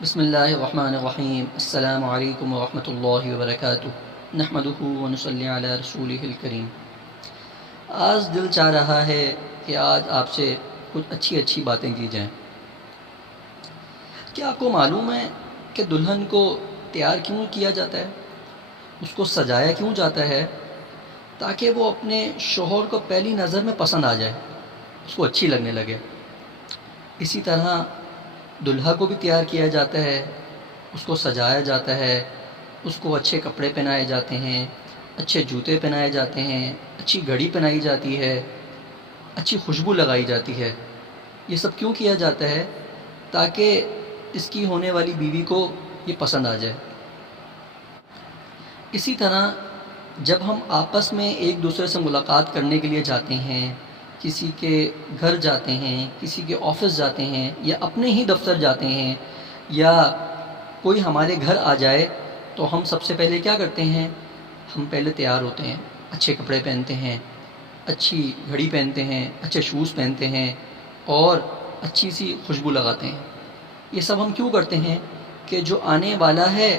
بسم اللہ الرحمن الرحیم السلام علیکم ورحمۃ اللہ وبرکاتہ نحمدہ ونصلی علی رسولہ الکریم۔ آج دل چاہ رہا ہے کہ آج آپ سے کچھ اچھی باتیں کی جائیں۔ کیا آپ کو معلوم ہے کہ دلہن کو تیار کیوں کیا جاتا ہے؟ اس کو سجایا کیوں جاتا ہے؟ تاکہ وہ اپنے شوہر کو پہلی نظر میں پسند آ جائے، اس کو اچھی لگنے لگے۔ اسی طرح دلہا کو بھی تیار کیا جاتا ہے، اس کو سجایا جاتا ہے، اس کو اچھے کپڑے پہنائے جاتے ہیں، اچھے جوتے پہنائے جاتے ہیں، اچھی گھڑی پہنائی جاتی ہے، اچھی خوشبو لگائی جاتی ہے۔ یہ سب کیوں کیا جاتا ہے؟ تاکہ اس کی ہونے والی بیوی کو یہ پسند آ جائے۔ اسی طرح جب ہم آپس میں ایک دوسرے سے ملاقات کرنے کے لیے جاتے ہیں، کسی کے گھر جاتے ہیں، کسی کے آفس جاتے ہیں، یا اپنے ہی دفتر جاتے ہیں، یا کوئی ہمارے گھر آ جائے، تو ہم سب سے پہلے کیا کرتے ہیں؟ ہم پہلے تیار ہوتے ہیں، اچھے کپڑے پہنتے ہیں، اچھی گھڑی پہنتے ہیں، اچھے شوز پہنتے ہیں، اور اچھی سی خوشبو لگاتے ہیں۔ یہ سب ہم کیوں کرتے ہیں؟ کہ جو آنے والا ہے،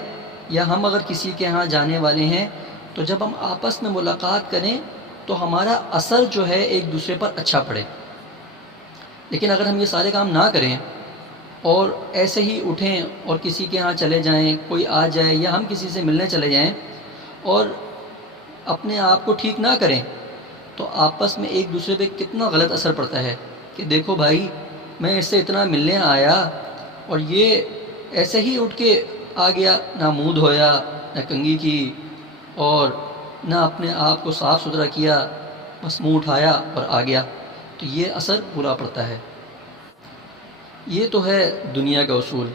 یا ہم اگر کسی کے ہاں جانے والے ہیں، تو جب ہم آپس میں ملاقات کریں تو ہمارا اثر جو ہے ایک دوسرے پر اچھا پڑے۔ لیکن اگر ہم یہ سارے کام نہ کریں اور ایسے ہی اٹھیں اور کسی کے ہاں چلے جائیں، کوئی آ جائے یا ہم کسی سے ملنے چلے جائیں اور اپنے آپ کو ٹھیک نہ کریں، تو آپس میں ایک دوسرے پہ کتنا غلط اثر پڑتا ہے کہ دیکھو بھائی، میں اس سے اتنا ملنے آیا اور یہ ایسے ہی اٹھ کے آ گیا، نہ منہ دھویا، نہ کنگھی کی، اور نہ اپنے آپ کو صاف ستھرا کیا، بس منہ اٹھایا اور آ گیا۔ تو یہ اثر برا پڑتا ہے۔ یہ تو ہے دنیا کا اصول۔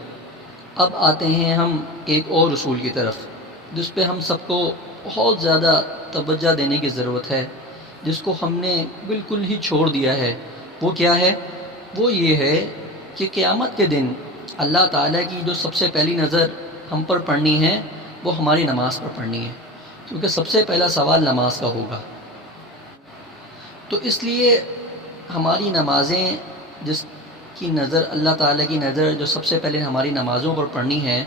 اب آتے ہیں ہم ایک اور اصول کی طرف، جس پہ ہم سب کو بہت زیادہ توجہ دینے کی ضرورت ہے، جس کو ہم نے بالکل ہی چھوڑ دیا ہے۔ وہ کیا ہے؟ وہ یہ ہے کہ قیامت کے دن اللہ تعالیٰ کی جو سب سے پہلی نظر ہم پر پڑنی ہے، وہ ہماری نماز پر پڑنی ہے، کیونکہ سب سے پہلا سوال نماز کا ہوگا۔ تو اس لیے ہماری نمازیں، جس کی نظر اللہ تعالیٰ کی نظر جو سب سے پہلے ہماری نمازوں پر پڑنی ہے،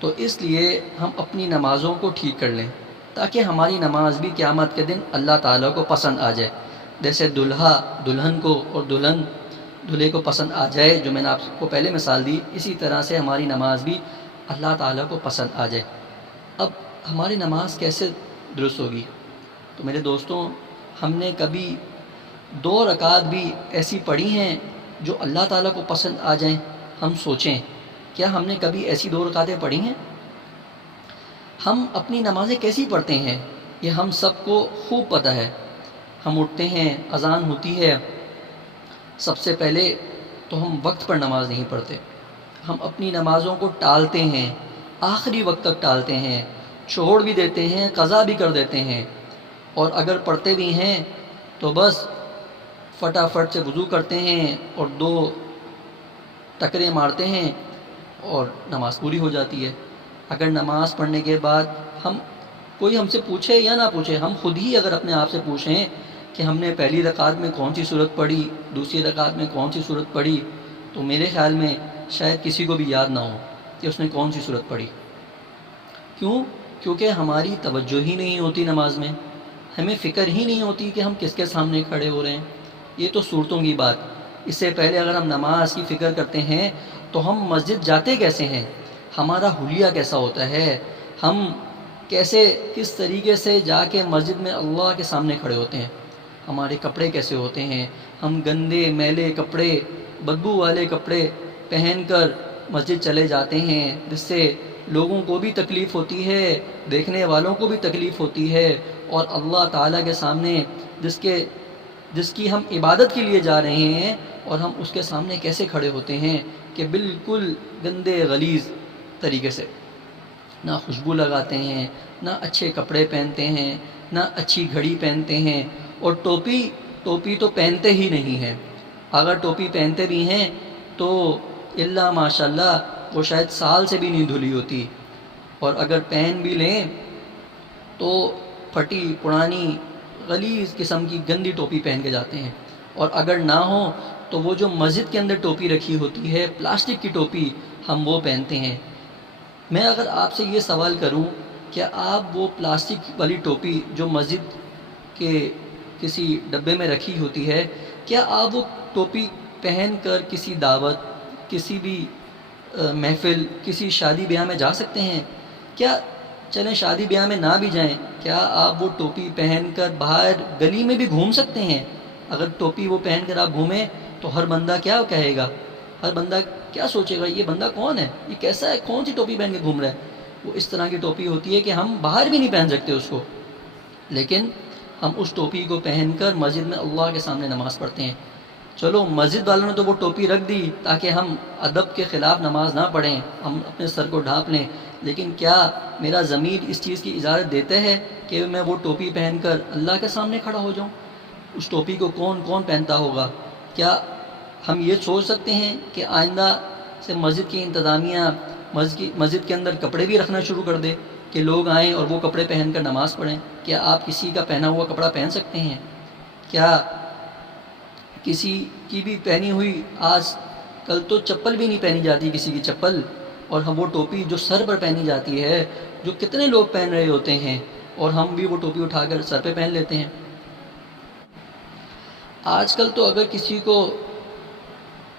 تو اس لیے ہم اپنی نمازوں کو ٹھیک کر لیں، تاکہ ہماری نماز بھی قیامت کے دن اللہ تعالیٰ کو پسند آ جائے۔ جیسے دلہا دلہن کو اور دلہن دلہے کو پسند آ جائے، جو میں نے آپ کو پہلے مثال دی، اسی طرح سے ہماری نماز بھی اللہ تعالیٰ کو پسند آ جائے۔ اب ہماری نماز کیسے درست ہوگی؟ تو میرے دوستوں، ہم نے کبھی 2 رکعت بھی ایسی پڑھی ہیں جو اللہ تعالیٰ کو پسند آ جائیں؟ ہم سوچیں، کیا ہم نے کبھی ایسی 2 رکعتیں پڑھی ہیں؟ ہم اپنی نمازیں کیسی پڑھتے ہیں یہ ہم سب کو خوب پتہ ہے۔ ہم اٹھتے ہیں، اذان ہوتی ہے، سب سے پہلے تو ہم وقت پر نماز نہیں پڑھتے، ہم اپنی نمازوں کو ٹالتے ہیں، آخری وقت تک ٹالتے ہیں، چھوڑ بھی دیتے ہیں، قضا بھی کر دیتے ہیں، اور اگر پڑھتے بھی ہیں تو بس فٹافٹ سے وضو کرتے ہیں اور 2 ٹکرے مارتے ہیں اور نماز پوری ہو جاتی ہے۔ اگر نماز پڑھنے کے بعد کوئی ہم سے پوچھے یا نہ پوچھے، ہم خود ہی اگر اپنے آپ سے پوچھیں کہ ہم نے پہلی رکعت میں کون سی صورت پڑھی، دوسری رکعت میں کون سی صورت پڑھی، تو میرے خیال میں شاید کسی کو بھی یاد نہ ہو کہ اس نے کون سی صورت پڑھی۔ کیوں؟ کیونکہ ہماری توجہ ہی نہیں ہوتی نماز میں، ہمیں فکر ہی نہیں ہوتی کہ ہم کس کے سامنے کھڑے ہو رہے ہیں۔ یہ تو صورتوں کی بات۔ اس سے پہلے اگر ہم نماز کی فکر کرتے ہیں تو ہم مسجد جاتے کیسے ہیں، ہمارا حلیہ کیسا ہوتا ہے، ہم کس طریقے سے جا کے مسجد میں اللہ کے سامنے کھڑے ہوتے ہیں، ہمارے کپڑے کیسے ہوتے ہیں، ہم گندے میلے کپڑے، بدبو والے کپڑے پہن کر مسجد چلے جاتے ہیں، جس سے لوگوں کو بھی تکلیف ہوتی ہے، دیکھنے والوں کو بھی تکلیف ہوتی ہے، اور اللہ تعالیٰ کے سامنے جس کی ہم عبادت کے لیے جا رہے ہیں، اور ہم اس کے سامنے کیسے کھڑے ہوتے ہیں کہ بالکل گندے غلیظ طریقے سے، نہ خوشبو لگاتے ہیں، نہ اچھے کپڑے پہنتے ہیں، نہ اچھی گھڑی پہنتے ہیں، اور ٹوپی تو پہنتے ہی نہیں ہیں۔ اگر ٹوپی پہنتے بھی ہیں تو الا ماشاء اللہ وہ شاید سال سے بھی نہیں دھلی ہوتی، اور اگر پہن بھی لیں تو پھٹی پرانی غلیظ قسم کی گندی ٹوپی پہن کے جاتے ہیں، اور اگر نہ ہو تو وہ جو مسجد کے اندر ٹوپی رکھی ہوتی ہے پلاسٹک کی ٹوپی ہم وہ پہنتے ہیں۔ میں اگر آپ سے یہ سوال کروں کہ آپ وہ پلاسٹک والی ٹوپی جو مسجد کے کسی ڈبے میں رکھی ہوتی ہے، کیا آپ وہ ٹوپی پہن کر کسی دعوت، کسی بھی محفل، کسی شادی بیاہ میں جا سکتے ہیں؟ کیا چلیں شادی بیاہ میں نہ بھی جائیں، کیا آپ وہ ٹوپی پہن کر باہر گلی میں بھی گھوم سکتے ہیں؟ اگر ٹوپی وہ پہن کر آپ گھومیں تو ہر بندہ کیا کہے گا؟ ہر بندہ کیا سوچے گا، یہ بندہ کون ہے، یہ کیسا ہے، کون سی ٹوپی پہن کے گھوم رہا ہے؟ وہ اس طرح کی ٹوپی ہوتی ہے کہ ہم باہر بھی نہیں پہن سکتے اس کو، لیکن ہم اس ٹوپی کو پہن کر مسجد میں اللہ کے سامنے نماز پڑھتے ہیں۔ چلو مسجد والوں نے تو وہ ٹوپی رکھ دی تاکہ ہم ادب کے خلاف نماز نہ پڑھیں، ہم اپنے سر کو ڈھانپ لیں، لیکن کیا میرا ضمیر اس چیز کی اجازت دیتا ہے کہ میں وہ ٹوپی پہن کر اللہ کے سامنے کھڑا ہو جاؤں؟ اس ٹوپی کو کون کون پہنتا ہوگا؟ کیا ہم یہ سوچ سکتے ہیں کہ آئندہ سے مسجد کی انتظامیہ مسجد کے اندر کپڑے بھی رکھنا شروع کر دے کہ لوگ آئیں اور وہ کپڑے پہن کر نماز پڑھیں؟ کیا آپ کسی کا پہنا ہوا کپڑا پہن سکتے ہیں؟ کیا کسی کی بھی پہنی ہوئی، آج کل تو چپل بھی نہیں پہنی جاتی کسی کی چپل، اور ہم وہ ٹوپی جو سر پر پہنی جاتی ہے، جو کتنے لوگ پہن رہے ہوتے ہیں، اور ہم بھی وہ ٹوپی اٹھا کر سر پہ پہن لیتے ہیں۔ آج کل تو اگر کسی کو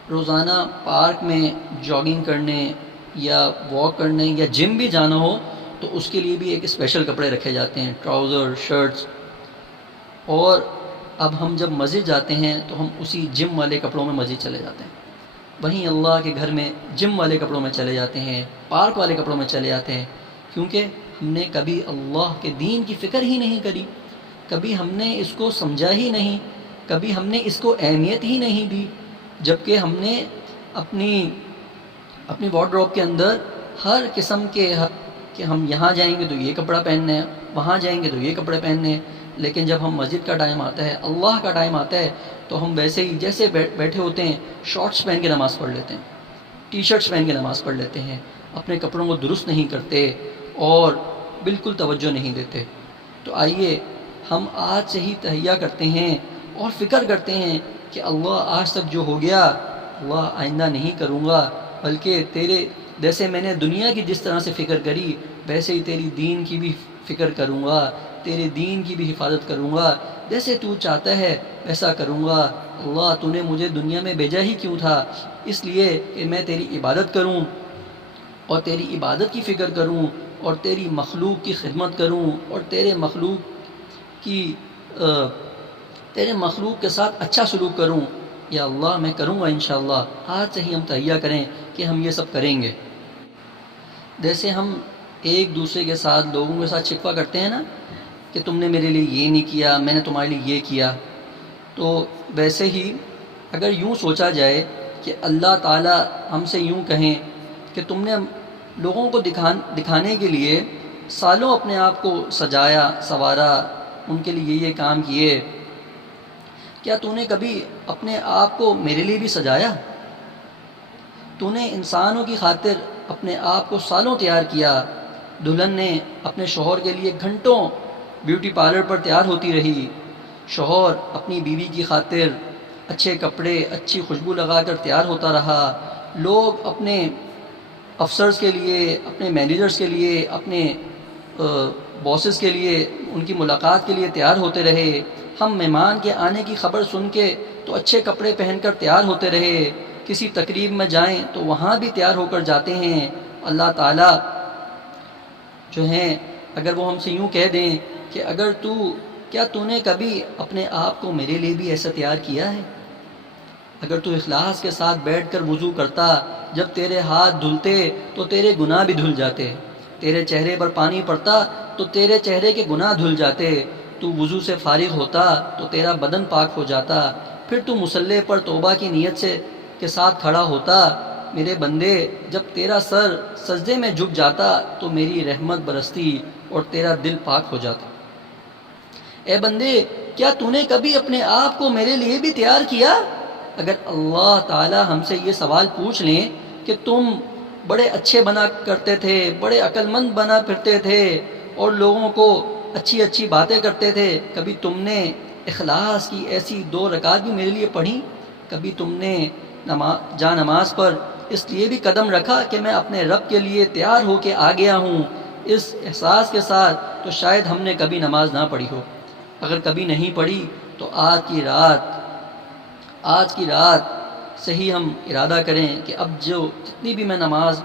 روزانہ پارک میں جاگنگ کرنے یا واک کرنے یا جم بھی جانا ہو تو اس کے لیے بھی ایک اسپیشل کپڑے رکھے جاتے ہیں، ٹراؤزر، شرٹس، اور اب ہم جب مسجد جاتے ہیں تو ہم اسی جم والے کپڑوں میں مسجد چلے جاتے ہیں، وہیں اللہ کے گھر میں جم والے کپڑوں میں چلے جاتے ہیں، پارک والے کپڑوں میں چلے جاتے ہیں، کیونکہ ہم نے کبھی اللہ کے دین کی فکر ہی نہیں کری، کبھی ہم نے اس کو سمجھا ہی نہیں، کبھی ہم نے اس کو اہمیت ہی نہیں دی، جبکہ ہم نے اپنی وارڈروب کے اندر ہر قسم کے کہ ہم یہاں جائیں گے تو یہ کپڑا پہننا ہے، وہاں جائیں گے تو یہ کپڑے پہننے ہیں، لیکن جب ہم مسجد کا ٹائم آتا ہے، اللہ کا ٹائم آتا ہے، تو ہم ویسے ہی جیسے بیٹھے ہوتے ہیں شارٹس پہن کے نماز پڑھ لیتے ہیں، ٹی شرٹس پہن کے نماز پڑھ لیتے ہیں، اپنے کپڑوں کو درست نہیں کرتے اور بالکل توجہ نہیں دیتے۔ تو آئیے ہم آج سے ہی تہیہ کرتے ہیں اور فکر کرتے ہیں کہ اللہ آج تک جو ہو گیا اللہ آئندہ نہیں کروں گا، بلکہ تیرے جیسے میں نے دنیا کی جس طرح سے فکر کری ویسے ہی تیری دین کی بھی فکر کروں گا، تیرے دین کی بھی حفاظت کروں گا، جیسے تو چاہتا ہے ویسا کروں گا۔ اللہ تو نے مجھے دنیا میں بھیجا ہی کیوں تھا؟ اس لیے کہ میں تیری عبادت کروں اور تیری عبادت کی فکر کروں اور تیری مخلوق کی خدمت کروں اور تیرے مخلوق کے ساتھ اچھا سلوک کروں۔ یا اللہ میں کروں گا انشاءاللہ۔ آج سے ہی ہم تہیہ کریں کہ ہم یہ سب کریں گے۔ جیسے ہم ایک دوسرے کے ساتھ لوگوں کے ساتھ شکوہ کرتے ہیں نا کہ تم نے میرے لیے یہ نہیں کیا، میں نے تمہارے لیے یہ کیا، تو ویسے ہی اگر یوں سوچا جائے کہ اللہ تعالی ہم سے یوں کہیں کہ تم نے لوگوں کو دکھانے کے لیے سالوں اپنے آپ کو سجایا سنوارا، ان کے لیے یہ کام کیے، کیا تو نے کبھی اپنے آپ کو میرے لیے بھی سجایا؟ تو نے انسانوں کی خاطر اپنے آپ کو سالوں تیار کیا، دلہن نے اپنے شوہر کے لیے گھنٹوں بیوٹی پارلر پر تیار ہوتی رہی، شوہر اپنی بیوی کی خاطر اچھے کپڑے اچھی خوشبو لگا کر تیار ہوتا رہا، لوگ اپنے افسرز کے لیے، اپنے مینیجرز کے لیے، اپنے باسز کے لیے ان کی ملاقات کے لیے تیار ہوتے رہے، ہم مہمان کے آنے کی خبر سن کے تو اچھے کپڑے پہن کر تیار ہوتے رہے، کسی تقریب میں جائیں تو وہاں بھی تیار ہو کر جاتے ہیں۔ اللہ تعالیٰ جو ہیں اگر وہ ہم سے یوں کہہ دیں کہ کیا تو نے کبھی اپنے آپ کو میرے لیے بھی ایسا تیار کیا ہے؟ اگر تو اخلاص کے ساتھ بیٹھ کر وضو کرتا، جب تیرے ہاتھ دھلتے تو تیرے گناہ بھی دھل جاتے، تیرے چہرے پر پانی پڑتا تو تیرے چہرے کے گناہ دھل جاتے، تو وضو سے فارغ ہوتا تو تیرا بدن پاک ہو جاتا، پھر تو مصلی پر توبہ کی نیت کے ساتھ کھڑا ہوتا۔ میرے بندے جب تیرا سر سجدے میں جھک جاتا تو میری رحمت برستی اور تیرا دل پاک ہو جاتا۔ اے بندے کیا تو نے کبھی اپنے آپ کو میرے لیے بھی تیار کیا؟ اگر اللہ تعالی ہم سے یہ سوال پوچھ لیں کہ تم بڑے اچھے بنا کرتے تھے، بڑے عقل مند بنا پھرتے تھے اور لوگوں کو اچھی اچھی باتیں کرتے تھے، کبھی تم نے اخلاص کی ایسی 2 رکعت بھی میرے لیے پڑھی؟ کبھی تم نے جا نماز پر اس لیے بھی قدم رکھا کہ میں اپنے رب کے لیے تیار ہو کے آ گیا ہوں، اس احساس کے ساتھ، تو شاید ہم نے کبھی نماز نہ پڑھی ہو۔ اگر کبھی نہیں پڑھی تو آج کی رات سے ہی ہم ارادہ کریں کہ اب جتنی بھی میں نماز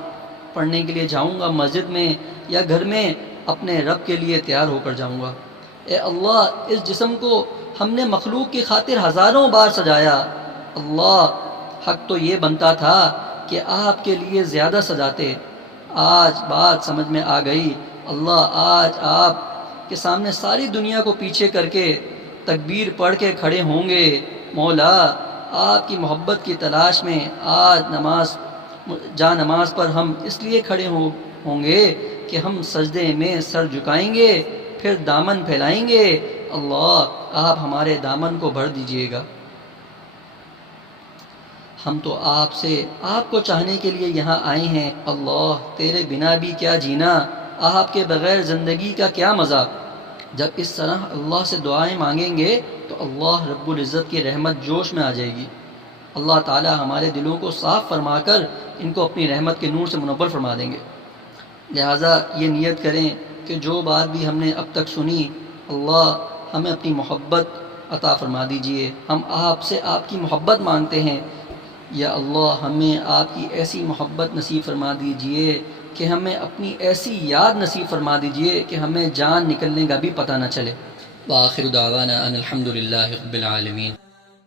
پڑھنے کے لیے جاؤں گا مسجد میں یا گھر میں، اپنے رب کے لیے تیار ہو کر جاؤں گا۔ اے اللہ، اس جسم کو ہم نے مخلوق کی خاطر ہزاروں بار سجایا، اللہ حق تو یہ بنتا تھا کہ آپ کے لیے زیادہ سجاتے۔ آج بات سمجھ میں آ گئی، اللہ آج آپ کے سامنے ساری دنیا کو پیچھے کر کے تکبیر پڑھ کے کھڑے ہوں گے۔ مولا، آپ کی محبت کی تلاش میں آج نماز پر ہم اس لیے کھڑے ہوں گے کہ ہم سجدے میں سر جھکائیں گے، پھر دامن پھیلائیں گے۔ اللہ، آپ ہمارے دامن کو بھر دیجئے گا۔ ہم تو آپ کو چاہنے کے لیے یہاں آئے ہیں۔ اللہ، تیرے بنا بھی کیا جینا، آپ کے بغیر زندگی کا کیا مزہ۔ جب اس طرح اللہ سے دعائیں مانگیں گے تو اللہ رب العزت کی رحمت جوش میں آ جائے گی۔ اللہ تعالی ہمارے دلوں کو صاف فرما کر ان کو اپنی رحمت کے نور سے منور فرما دیں گے۔ لہٰذا یہ نیت کریں کہ جو بات بھی ہم نے اب تک سنی، اللہ ہمیں اپنی محبت عطا فرما دیجئے۔ ہم آپ سے آپ کی محبت مانگتے ہیں، یا اللہ ہمیں آپ کی ایسی محبت نصیب فرما دیجئے کہ ہمیں اپنی ایسی یاد نصیب فرما دیجئے کہ ہمیں جان نکلنے کا بھی پتہ نہ چلے۔ وآخر دعوانا ان الحمد للہ رب العالمین۔